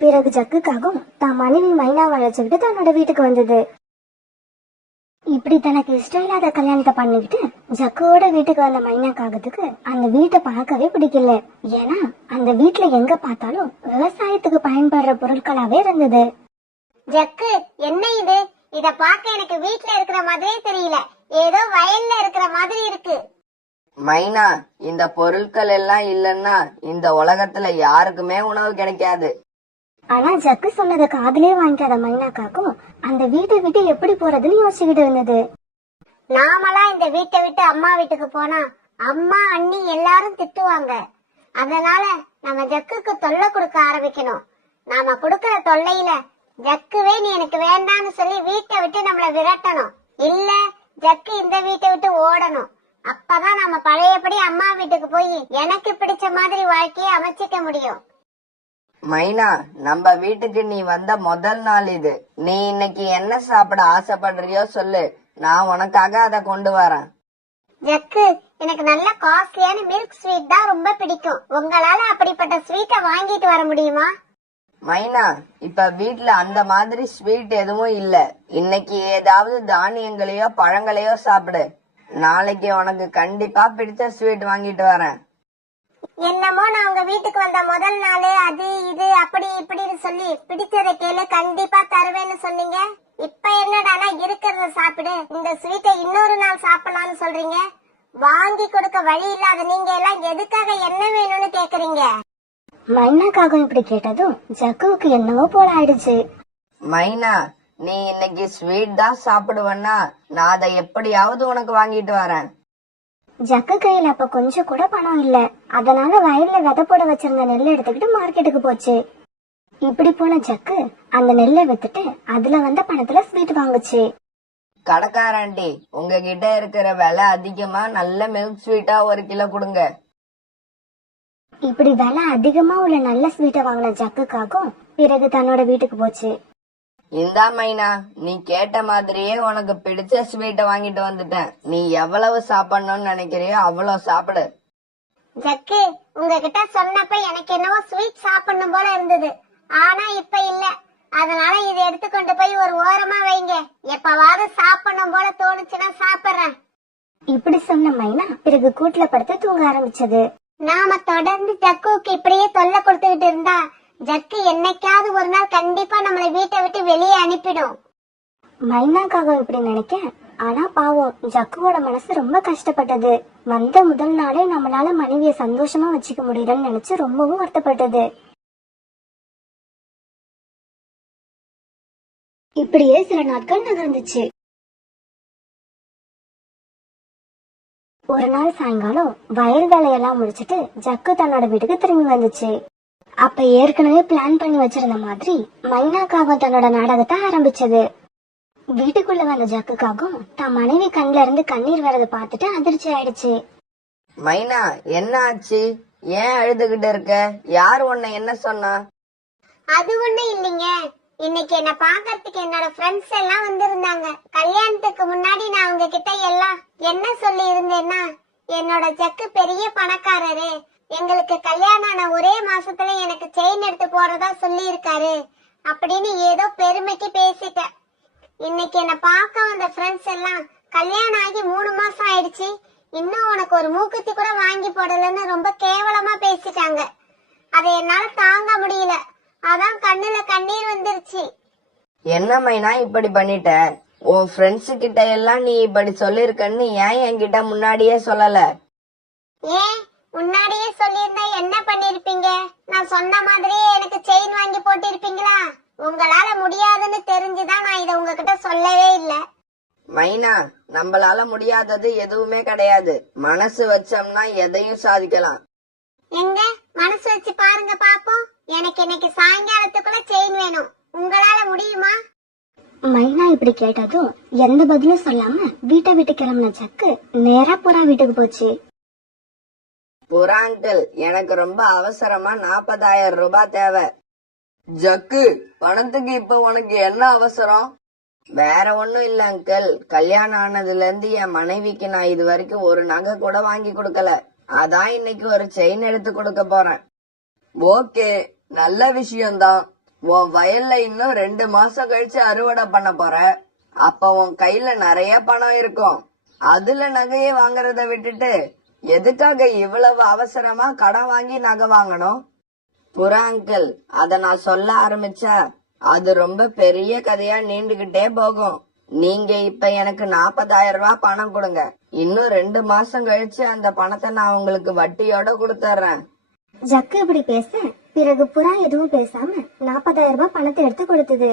பிறகு ஜக்குக்காகவும் தான் மனைவி மைனாவை அழைச்சுக்கிட்டு தன்னோட வீட்டுக்கு வந்தது. இப்படி தனக்கு இஷ்டம் இல்லாத கல்யாணத்தை பண்ணிக்கிட்டு ஜக்குவோட வீட்டுக்கு வந்த மைனாக்காகத்துக்கு அந்த வீட்டை பார்க்கவே பிடிக்கல. ஏன்னா அந்த வீட்டுல எங்க பார்த்தாலும் விவசாயத்துக்கு பயன்படுற பொருட்களாவே இருந்தது. ஜக்கு, என்ன இது? இத பார்க்க எனக்கு வீட்டுல இருக்கிற மாதிரியே தெரியல. ஏதோ வயல்ல இருக்கிற மாதிரி இருக்கு. மைனா, இந்த பொருட்கள் எல்லாம் இல்லன்னா இந்த உலகத்துல யாருக்குமே உணவு கிடைக்காது. ஆனா ஜக்கு சொன்னதை காதுலயே வாங்கிக்காத மைனாக்காக்கும் அந்த வீட்டை விட்டு எப்படி போறதுன்னு யோசிச்சுக்கிட்டு இருந்தது. நாமளா இந்த வீட்டை விட்டு அம்மா வீட்டுக்கு போனா அம்மா அண்ணி எல்லாரும் திட்டுவாங்க. அதனால நம்ம ஜக்குக்கு தொல்லை கொடுக்க ஆரம்பிக்கணும். நாம கொடுக்கற தொல்லையில ஜக்குவே நீ எனக்கு வேண்டாம்னு சொல்லி வீட்டை விட்டு நம்மள விரட்டணும். இல்ல ஜக்கு இந்த வீட்டை விட்டு ஓடணும். அப்பதான் நம்ம பழையபடி அம்மா வீட்டுக்கு போய் எனக்கு பிடிச்ச மாதிரி வாழ்க்கையை அமைச்சிக்க முடியும். மைனா, நம்ம வீட்டுக்கு நீ வந்த முதல் நாள் இது. நீ இன்னைக்கு என்ன சாப்பிட ஆசைப்படுறியோ சொல்லு, நான் உனக்காக அதை கொண்டு வரேன். ஜக்கு, எனக்கு நல்ல காஸ்ட்லியான மில்க் ஸ்வீட் தான் ரொம்ப பிடிக்கும். உங்களால அப்படிப்பட்ட ஸ்வீட்டை வாங்கிட்டு வர முடியுமா? மைனா, இப்ப வீட்ல அந்த மாதிரி ஸ்வீட் எதுவும் இல்ல. இன்னைக்கு ஏதாவது தானியங்களையோ பழங்களையோ சாப்பிடு. நாளைக்கு உனக்கு கண்டிப்பா பிடிச்ச ஸ்வீட் வாங்கிட்டு வரேன். என்னமோ நான் உங்க வீட்டுக்கு வந்த முதல் நாள் அது இது அப்படி இப்படின்னு சொல்லி பிடிச்சதை கேளு கண்டிப்பா தருவேன்னு சொன்னீங்க. இப்ப என்னடானா இருக்கிறத சாப்பிடு, இந்த ஸ்வீட்டை இன்னொரு நாள் சாப்பிடலாம்னு சொல்றீங்க. வாங்கி கொடுக்க வழி இல்லாத நீங்க எல்லாம் எதுக்காக என்ன வேணும்னு கேக்குறீங்க? மைனாக்காக இப்படி கேட்டதும் ஜக்குவுக்கு என்னவோ போல ஆயிடுச்சு. மைனா, நீ இன்னைக்கு ஸ்வீட் தான் சாப்பிடுவன்னா நான் அதை எப்படியாவது உனக்கு வாங்கிட்டு வரேன். ஜக்கு கையில அப்ப கொஞ்சம் கூட பணம் இல்ல. அதனால வயல்ல விதை போட வச்சிருந்த நெல்லை எடுத்துக்கிட்டு மார்க்கெட்டுக்கு போச்சு. இப்படி போன ஜக்கு அந்த நெல்லை வித்துட்டு அதுல வந்த பணத்துல ஸ்வீட் வாங்குச்சு. கடைக்காரண்டி, உங்ககிட்ட இருக்கிற விலை அதிகமா நல்ல மில்க் ஸ்வீட்டா 1 கிலோ கொடுங்க. இப்படி விலை அதிகமா உள்ள நல்ல ஸ்வீட்டை வாங்கின ஜக்குக்காகவும் பிறகு தன்னோட வீட்டுக்கு போச்சு. இந்தா மைனா, நீ கேட்ட மாதிரியே உனக்கு பிடிச்ச ஸ்வீட்டை வாங்கிட்டு வந்துட்டேன். நீ எவ்வளவு சாப்பிடணும்னு நினைக்கிறியோ அவ்வளவு சாப்பிடு. ஜக்கு, உங்ககிட்ட சொன்னப்ப எனக்கு என்னவோ ஸ்வீட் சாப்பிடணும் போல இருந்தது. ஆனா இப்ப இல்ல. அதனால இதை எடுத்து கொண்டு போய் ஒரு ஓரமா வைங்க. எப்பவாவது சாப்பிடணும் போல தோணுச்சுன்னா சாப்பிடுறேன். இப்படி சொன்ன மைனா பிறகு கூட்டுல படுத்து தூங்க ஆரம்பிச்சது. நாம தொடர்ந்து ஜக்குவுக்கு இப்படியே தொல்லை கொடுத்துக்கிட்டு இருந்தா ஜக்கு என்னைக்காவது ஒரு நாள் கண்டிப்பா நம்மளை வீட்டை விட்டு வெளியே அனுப்பிடும். மைனாக்காக இப்படி நினைக்க, ஆனா பாவம் ஜக்குவோட மனசு ரொம்ப கஷ்டப்பட்டது. வந்த முதல் நாளே நம்மளால மனைவிய சந்தோஷமா வச்சுக்க முடியலன்னு நினைச்சு ரொம்பவும் வருத்தப்பட்டது. இப்படியே சில நாட்கள் நகர்ந்துச்சு. ஒரு நாள் சாயங்காலம் வயல் வேலையெல்லாம் முடிச்சிட்டு ஜக்கு தன்னோட வீட்டுக்கு திரும்பி வந்துச்சு. அப்ப ஏற்கனவே பிளான் பண்ணி வச்சிருந்த மாதிரி மைனாக்காகவும் தன்னோட நாடகத்தை ஆரம்பிச்சது. வீட்டுக்குள்ள வந்த ஜக்குக்காகவும் தான் மனைவி கண்ல இருந்து கண்ணீர் வரத பார்த்துட்டு அதிர்ச்சி ஆயிடுச்சு. மைனா, என்ன ஆச்சு? ஏன் அழுதுகிட்டு இருக்க? யார் உன்னை என்ன சொன்னா? அது ஒண்ணும் இல்லைங்க. இன்னைக்கு என்ன பாக்கறதுக்கு என்னோட ஃப்ரெண்ட்ஸ் எல்லாம் வந்திருந்தாங்க. கல்யாணத்துக்கு முன்னாடி நான் அவங்க கிட்ட எல்லாம் என்ன சொல்லி இருந்தேன்னா, என்னோட ஜக்கு பெரிய பணக்காரரு, எங்களுக்கு கல்யாணம் ஆன ஒரே மாசத்துல எனக்கு செயின் எடுத்து போறதா சொல்லி இருக்காரு அப்படின்னு ஏதோ பெருமைக்கு பேசிட்டேன். இன்னைக்கு என்ன பார்க்க வந்த ஃப்ரெண்ட்ஸ் எல்லாம் கல்யாணம் ஆகி 3 மாசம் ஆயிடுச்சு, இன்னும் உனக்கு ஒரு மூக்குத்தி கூட வாங்கி போடலன்னு ரொம்ப கேவலமா பேசிட்டாங்க. அதை என்னால தாங்க முடியல. அதான் கண்ணுல கண்ணீர் வந்துருச்சு. என்ன மைனா இப்படி பண்ணிட்ட? உன் ஃப்ரெண்ட்ஸ் கிட்ட எல்லாம் நீ இப்படி சொல்லிருக்கன்னு ஏன் என்கிட்ட முன்னாடியே சொல்லல? ஏன் முன்னாடியே சொல்லியிருந்தா என்ன பண்ணிருப்பீங்க? நான் சொன்ன மாதிரியே எனக்கு செயின் வாங்கி போட்டிருப்பீங்களா? உங்களால முடியாதுன்னு தெரிஞ்சுதான் நான் இதை உங்ககிட்ட சொல்லவே இல்ல. மைனா, நம்மளால முடியாதது எதுவுமே கிடையாது. மனசு வச்சோம்னா எதையும் சாதிக்கலாம். எங்க மனசு வச்சு பாருங்க பாப்போம். எனக்கு இன்னைக்கு சாயங்காலத்துக்குள்ள செயின் வேணும். உங்களால முடியுமா? மைனா இப்படி கேட்டதும் எந்த பதிலும் சொல்லாம வீட்டை விட்டு கிளம்பின ஜக்கு நேரா புறா வீட்டுக்கு போச்சு. புறா அங்கிள், எனக்கு ரொம்ப அவசரமா 40,000 ரூபாய் தேவை. ஜக்கு, பணத்துக்கு இப்ப உனக்கு என்ன அவசரம்? வேற ஒண்ணும் இல்ல அங்கிள். கல்யாணம் ஆனதுல இருந்து என் மனைவிக்கு நான் இது வரைக்கும் ஒரு நகை கூட வாங்கி கொடுக்கல. அதான் இன்னைக்கு ஒரு செயின் எடுத்து கொடுக்க போறேன். ஓகே, நல்ல விஷயம்தான். உன் வயல்ல இன்னும் 2 மாசம் கழிச்சு அறுவடை பண்ண போற. அப்ப உன் கையில நிறைய பணம் இருக்கும். அதுல நகையை வாங்குறத விட்டுட்டு எதுக்காக இவ்வளவு அவசரமா கடன் வாங்கி நகை வாங்கணும்? புறா அங்கிள், அத நான் சொல்ல ஆரம்பிச்சா அது ரொம்ப பெரிய கதையா நீண்டுகிட்டே போகும். நீங்க இப்ப எனக்கு 40,000 ரூபாய் பணம் கொடுங்க. இன்னும் 2 மாசம் கழிச்சு அந்த பணத்தை நான் உங்களுக்கு வட்டியோட கொடுத்துறேன். ஜக்கு இப்படி பேச பிறகு புறா எதுவும் பேசாம 40,000 ரூபாய் பணத்தை எடுத்து கொடுத்தது.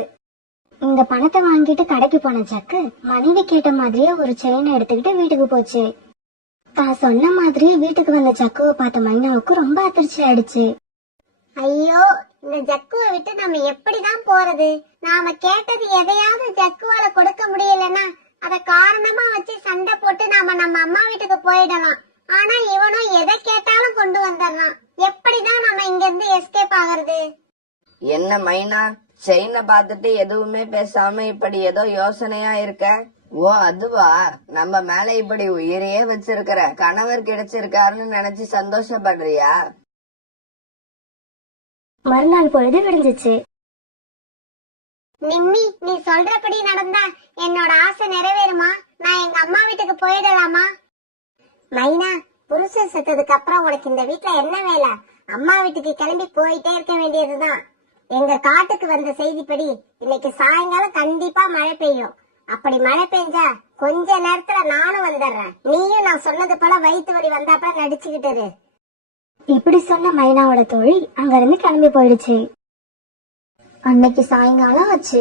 இந்த பணத்தை வாங்கிட்டு கடைக்கு போன ஜக்கு மனைவி கேட்ட மாதிரியே ஒரு செயினை எடுத்துக்கிட்டு வீட்டுக்கு போச்சு. தான் சொன்ன மாதிரியே வீட்டுக்கு வந்த ஜக்குவை பார்த்த மைனாவுக்கு ரொம்ப அதிர்ச்சி ஆயிடுச்சு. ஐயோ, இந்த ஜக்குவை விட்டு நம்ம எப்படிதான் போறது? நாம கேட்டது எதையாவது ஜக்குவால கொடுக்க முடியலன்னா அத காரணமா வச்சு சண்டை போட்டு நாம நம்ம அம்மா வீட்டுக்கு போயிடலாம். ஆனா இவனும் எதை கேட்டாலும் கொண்டு வந்துடுறான். எப்படிதான் நம்ம இங்க இருந்து எஸ்கேப் ஆகுறது? என்ன மைனா, செயினை பார்த்துட்டு எதுவுமே பேசாம இப்படி ஏதோ யோசனையா இருக்க? ஓ அதுவா, நம்ம மேல இப்படி உயிரையே வச்சிருக்கிற கணவர் கிடைச்சிருக்காருன்னு நினைச்சு சந்தோஷப்படுறியா? மறுநாள் பொழுது விடிஞ்சிச்சு. நிம்மி, நீ சொல்றபடி நடந்தா என்னோட ஆசை நிறைவேறுமா? நான் எங்க அம்மா வீட்டுக்கு போயிடலாமா? மைனா, புருஷன் செத்ததுக்கு அப்புறம் உனக்கு இந்த வீட்டுல என்ன வேலை? அம்மா வீட்டுக்கு கிளம்பி போயிட்டே இருக்க வேண்டியதுதான். எங்க காட்டுக்கு வந்த செய்திப்படி இன்னைக்கு சாயங்காலம் கண்டிப்பா மழை பெய்யும். அப்படி மழை பெஞ்சா கொஞ்ச நேரத்துல நானும் வந்துடுறேன். நீயும் நான் சொன்னது போல வயிற்று வலி வந்தாப்ப நடிச்சுக்கிட்டு இரு. இப்படி சொன்ன மைனாவோட தோழி அங்க இருந்து கிளம்பி போயிடுச்சு. அன்னைக்கு சாயங்காலம் ஆச்சு.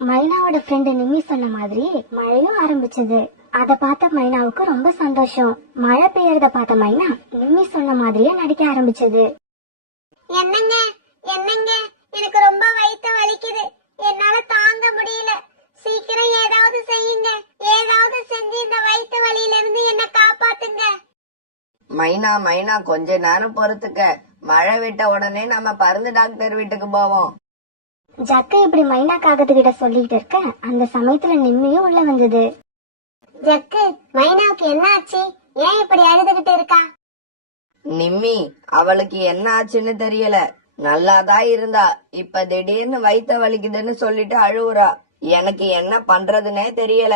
மைனாவோட ஃப்ரெண்டு நிம்மி சொன்ன மாதிரியே மழையும் ஆரம்பிச்சது. அத பார்த்த மைனாவுக்கு ரொம்ப சந்தோஷம். மழை பெய்யறத பார்த்த மைனா நிம்மி சொன்ன மாதிரியே நடிக்க ஆரம்பிச்சது. என்னங்க என்னங்க, எனக்கு ரொம்ப வயிற்று வலிக்குது. என்னால தாங்க முடியல. சீக்கிரம் ஏதாவது செய்யுங்க. ஏதாவது செஞ்சு இந்த வயிற்று வலியில இருந்து என்ன காப்பாத்துங்க. மைனா மைனா, கொஞ்ச நேரம் பொறுத்துக்க. மழை விட்ட உடனே நம்ம பருந்து டாக்டர் வீட்டுக்கு போவோம். ஜக்கு இப்படி மைனா காகத்துக்கிட்ட சொல்லிட்டு இருக்க அந்த சமயத்துல நிம்மியும் உள்ள வந்தது. ஜக்கு, மைனாவுக்கு என்ன ஆச்சு? ஏன் இப்படி அழுதுகிட்டு இருக்கா? நிம்மி, அவளுக்கு என்ன ஆச்சுன்னு தெரியல. நல்லாதான் இருந்தா, இப்ப திடீர்னு வயித்த வலிக்குதுன்னு சொல்லிட்டு அழுவுறா. எனக்கு என்ன பண்றதுன்னே தெரியல.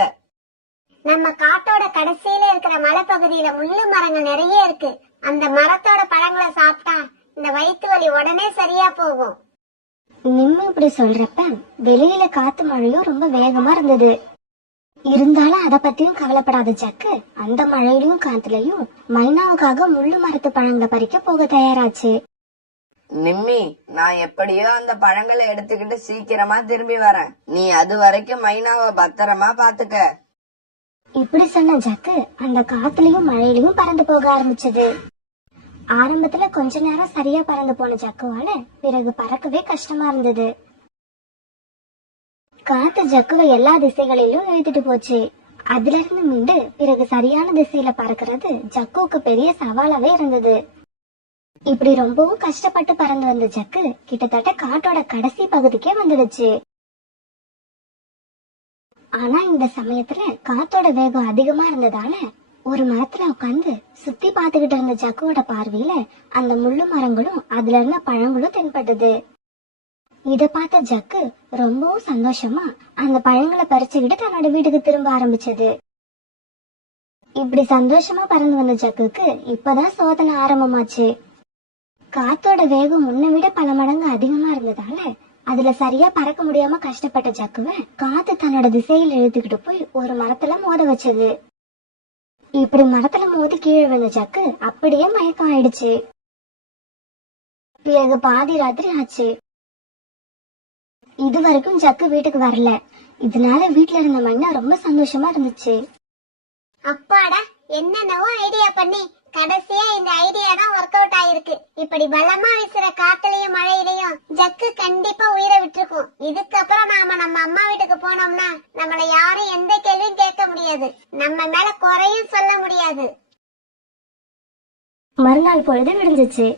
நம்ம காட்டோட கடைசியில இருக்கிற மலைப்பகுதியில முள்ளு மரங்கள் நிறைய இருக்கு. அந்த மரத்தோட பழங்களை சாப்பிட்டா இந்த வயிற்று வலி உடனே சரியா போகும். நிம்மி இப்படி சொல்றப்ப வெளியில காத்து மழையும் ரொம்ப வேகமா இருந்தது. இருந்தாலும் அத பத்தியும் கவலைப்படாத ஜக்கு அந்த மழையிலயும் காத்துலயும் மைனாவுக்காக முள்ளு மரத்து பழங்களை பறிக்க போக தயாராச்சு. நிம்மி, நான் எப்படியோ அந்த பழங்களை எடுத்துக்கிட்டு சீக்கிரமா திரும்பி வரேன். நீ அது வரைக்கும் மைனாவை பத்திரமா பாத்துக்க. இப்படி சொன்ன ஜக்கு அந்த காத்துலயும் மழையிலயும் பறந்து போக ஆரம்பிச்சது. ஆரம்பத்துல கொஞ்ச நேரம் சரியா பறந்து போன ஜக்குவால பிறகு பறக்கவே கஷ்டமா இருந்தது. காத்து ஜக்குவை எல்லா திசைகளிலும் இழுத்துட்டு போச்சு. அதுல இருந்து மீண்டு பிறகு சரியான திசையில பறக்கிறது ஜக்குவுக்கு பெரிய சவாலாவே இருந்தது. இப்படி ரொம்பவும் கஷ்டப்பட்டு பறந்து வந்த ஜக்கு கிட்டத்தட்ட காட்டோட கடைசி பகுதிக்கே வந்துடுச்சு. ஆனா இந்த சமயத்துல காத்தோட வேகம் அதிகமா இருந்ததால ஒரு மரத்துல உட்காந்து சுத்தி பாத்துக்கிட்டு இருந்த ஜக்குவோட பார்வையில அந்த முள்ளு மரங்களும் அதுல இருந்த பழங்களும் தென்பட்டது. இத பார்த்த ஜக்கு ரொம்பவும் சந்தோஷமா அந்த பழங்களை பறிச்சுக்கிட்டு தன்னோட வீட்டுக்கு திரும்ப ஆரம்பிச்சது. இப்படி சந்தோஷமா பறந்து வந்த ஜக்குக்கு இப்பதான் சோதனை ஆரம்பமாச்சு. காத்தோட வேகம் முன்ன விட பல மடங்கு அதிகமா இருந்ததால அதுல சரியா பறக்க முடியாம கஷ்டப்பட்ட ஜக்குவ காத்து தன்னோட திசையில் இழுத்துக்கிட்டு போய் ஒரு மரத்துல மோத வச்சது. இப்படி மரத்துல மோதி கீழே விழுந்த ஜக்கு அப்படியே மயக்கம் ஆயிடுச்சு. பிறகு பாதி ராத்திரி ஆச்சு. இது வரைக்கும் ஜக்கு வீட்டுக்கு வரல. இதனால வீட்டுல இருந்த மைனா ரொம்ப சந்தோஷமா இருந்துச்சு. அப்பாடா, என்னென்னவோ ஐடியா பண்ணி கடைசியா இந்த ஐடியா தான் ஒர்க் அவுட் ஆயிருக்கு. இப்படி பலமா வீசுற காத்துலயும் மழையிலயும் ஜக்கு கண்டிப்பா உயிரை விட்டுருக்கும். இதுக்கப்புறம் நாம நம்ம அம்மா வீட்டுக்கு போனோம்னா நம்மள யாரும் எந்த கேள்வியும் கேட்க முடியாது, நம்ம மேல குறையும் சொல்ல முடியாது. மறுநாள் பொழுது விடிஞ்சிச்சு.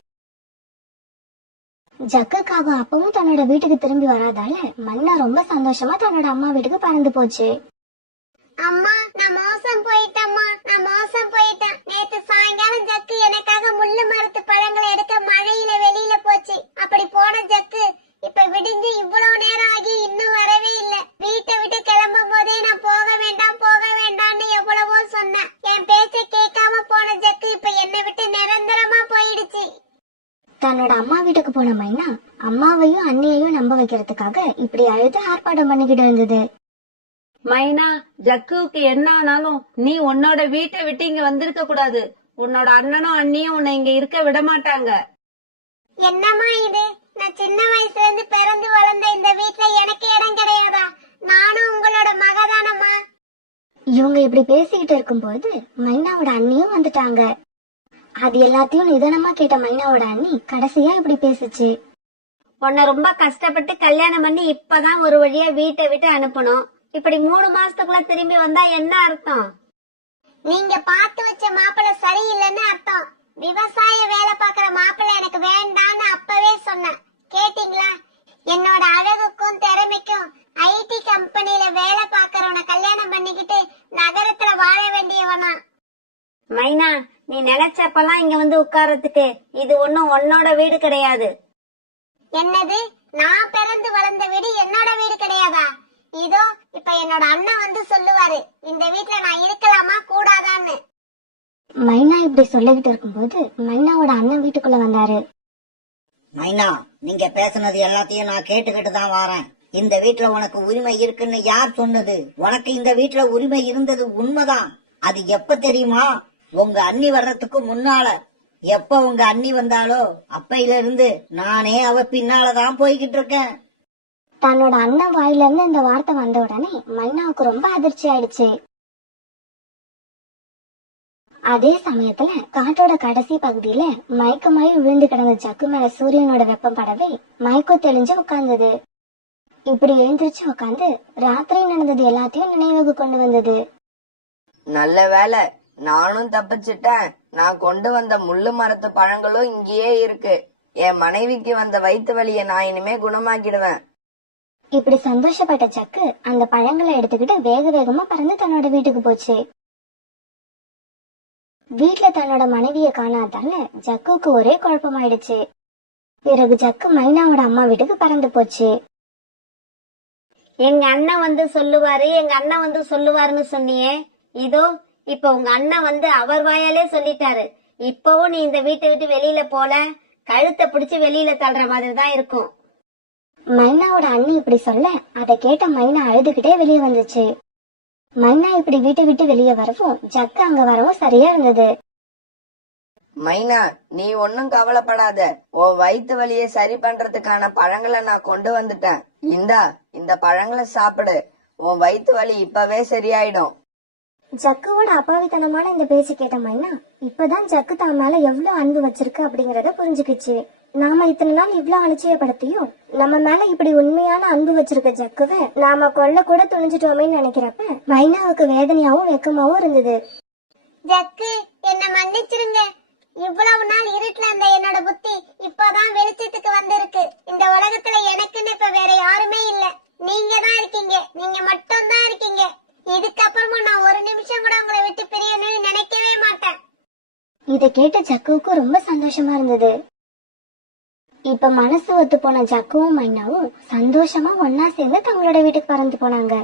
ஜக்குக்காக அப்பவும் தன்னோட வீட்டுக்கு திரும்பி வராதால மன்னா ரொம்ப சந்தோஷமா தன்னோட அம்மா வீட்டுக்கு பறந்து போச்சு. அம்மா, நான் மோசம் போயிட்டேம்மா, நான் மோசம் போயிட்டேன். நேத்து சாயங்காலம் ஜக்கு எனக்காக முள்ளு மரத்து பழங்களை எடுக்க மழையில வெளியில போச்சு. அப்படி போன ஜக்கு இப்ப விடிஞ்சு இவ்வளவு நேரம் ஆகி இன்னும் வரவே இல்ல. வீட்டை விட்டு கிளம்பும் போதே நான் போக வேண்டாம்னு எவ்வளவோ சொன்னேன். என் பேச்ச கேட்காம போன ஜக்கு இப்ப என்னை விட்டு நிரந்தரமா போயிடுச்சு. தன்னோட அம்மா வீட்டுக்கு போன மைனா அம்மாவையும் அண்ணியையும் நம்ப வைக்கிறதுக்காக இப்படி அழுது ஆர்ப்பாட்டம் பண்ணிக்கிட்டு இருந்தது. மைனா, ஜக்குவுக்கு என்ன ஆனாலும் நீ உன்னோட வீட்டை விட்டு இங்க வந்திருக்க கூடாது. உன்னோட அண்ணனும் அண்ணியும் உன்னை இங்க இருக்க விட மாட்டாங்க. என்னம்மா இது? நான் சின்ன வயசுல இருந்து பிறந்து வளர்ந்த இந்த வீட்ல எனக்கு இடம் கிடையாதா? நானும் உங்களோட மகதானம்மா. இவங்க இப்படி பேசிக்கிட்டு இருக்கும்போது மைனாவோட அண்ணியும் வந்துட்டாங்க. அது எல்லாத்தையும் நிதானமா கேட்ட மைனாவோட அண்ணி கடைசியா இப்படி பேசுச்சு. உன்னை ரொம்ப கஷ்டப்பட்டு கல்யாணம் பண்ணி இப்பதான் ஒரு வழியா வீட்டை விட்டு அனுப்பணும். இப்படி 3 மாசத்துக்குள்ள திரும்பி வந்தா என்ன அர்த்தம்? நீங்க பார்த்து வச்ச மாப்பிள்ளை சரியில்லைன்னு அர்த்தம். விவசாய வேலை பாக்குற மாப்பிள்ளை எனக்கு வேண்டான்னு அப்பவே சொன்னேன். கேட்டீங்களா? என்னோட அழகுக்கும் திறமைக்கும் ஐடி கம்பெனில வேலை பாக்குறவனை கல்யாணம் பண்ணிக்கிட்டு நகரத்துல வாழ வேண்டியவனா? மைனா, நீ நினைச்சப்பெல்லாம் இங்க வந்து உட்கார்றதுக்கு இது ஒண்ணும் உன்னோட வீடு கிடையாது. என்னது? நான் பிறந்து வளர்ந்த வீடு என்னோட வீடு கிடையாதா? இதோ இப்ப என்னோட அண்ணன் வந்து சொல்லுவாரு இந்த வீட்ல நான் இருக்கலாமா கூடாதான்னு. மைனா இப்படி சொல்லிக்கிட்டு இருக்கும்போது மைனாவோட அண்ணன் வீட்டுக்குள்ள வந்தாரு. மைனா, நீங்க பேசுனது எல்லாத்தையும் நான் கேட்டுக்கிட்டு தான் வாரேன். இந்த வீட்டுல உனக்கு உரிமை இருக்குன்னு யார் சொன்னது? உனக்கு இந்த வீட்டுல உரிமை இருந்தது உண்மைதான். அது எப்ப தெரியுமா? உங்க அண்ணி வர்றதுக்கு முன்னால. எப்ப உங்க அண்ணி வந்தாலோ அப்பையில இருந்து நானே அவ பின்னாலதான் போய்கிட்டு இருக்கேன். தன்னோட அண்ணன் வாயில இருந்து இந்த வார்த்தை வந்த உடனே மைனாவுக்கு ரொம்ப அதிர்ச்சி ஆயிடுச்சு. அதே சமயத்துல காட்டோட கடைசி பகுதியில மயக்கமாயி விழுந்து கிடந்த ஜக்கு மேல சூரியனோட வெப்பம் படவே மயக்கம் தெளிஞ்சு உட்கார்ந்தது. இப்படி எழுந்திரிச்சு உட்காந்து ராத்திரி நடந்தது எல்லாத்தையும் நினைவுக்கு கொண்டு வந்தது. நல்ல வேலை, நானும் தப்பிச்சிட்டேன். நான் கொண்டு வந்த முள்ளு மரத்து பழங்களும் இங்கேயே இருக்கு. என் மனைவிக்கு வந்த வயிற்று வலியை நான் இனிமே குணமாக்கிடுவேன். இப்படி சந்தோஷப்பட்ட ஜக்கு அந்த பழங்களை எடுத்துக்கிட்டு வேக வேகமா பறந்து தன்னோட வீட்டுக்கு போச்சு. வீட்டுல தன்னோட மனைவிய காணாதால ஜக்குக்கு ஒரே குழப்பமாயிடுச்சு. பிறகு ஜக்கு மைனாவோட அம்மா வீட்டுக்கு பறந்து போச்சு. எங்க அண்ணன் வந்து சொல்லுவாரு, எங்க அண்ணன் வந்து சொல்லுவாருன்னு சொன்னியே, இதோ இப்ப உங்க அண்ணன் வந்து அவர் வாயாலே சொல்லிட்டாரு. இப்பவும் நீ இந்த வீட்டை விட்டு வெளியில போல, கழுத்தை பிடிச்சு வெளியில தள்ளுற மாதிரி தான் இருக்கும். மைனாவோட அண்ணி இப்படி சொல்ல அதை கேட்ட மைனா அழுதுகிட்டே வெளியே வந்துச்சு. மைனா இப்படி வீட்டை விட்டு வெளியே வரவும் ஜக்கு அங்க வரவும் சரியா இருந்தது. மைனா, நீ ஒன்னும் கவலைப்படாத. உன் வயிற்று வலியை சரி பண்றதுக்கான பழங்களை நான் கொண்டு வந்துட்டேன். இந்த பழங்களை சாப்பிடு. உன் வயிற்று வலி இப்பவே சரியாயிடும். ஜக்குவோட அப்பாவித்தனமான இந்த பேச்சு கேட்ட மைனா இப்பதான் ஜக்கு தான் மேல எவ்வளவு அன்பு வச்சிருக்கு அப்படிங்கறத புரிஞ்சுக்கிச்சு. நாம இத்தனை நாள் இவ்வளவு அலட்சியப்படுத்தியும் நம்ம மேல இப்படி உண்மையான அன்பு வச்சிருக்க ஜக்குவை நாம கொல்ல கூட துணிஞ்சிட்டோமேன்னு நினைக்கிறப்ப மைனாவுக்கு வேதனையாவும் வெக்கமாவும் இருந்தது. ஜக்கு, என்ன மன்னிச்சிருங்க. இவ்வளவு நாள் இருட்டுல இருந்த என்னோட புத்தி இப்பதான் வெளிச்சத்துக்கு வந்திருக்கு. இந்த உலகத்துல எனக்குன்னு இப்ப வேற யாருமே இல்ல. நீங்க தான் இருக்கீங்க. நீங்க மட்டும் தான் இருக்கீங்க. இதுக்கப்புறமா நான் ஒரு நிமிஷம் கூட உங்களை விட்டு பிரியணும்னு நினைக்கவே மாட்டேன். இதை கேட்ட ஜக்குவுக்கு ரொம்ப சந்தோஷமா இருந்தது. இப்ப மனசு ஒத்து போன ஜக்குவும் மைனாவும் சந்தோஷமா ஒன்னா சேர்ந்து தங்களோட வீட்டுக்கு பறந்து போனாங்க.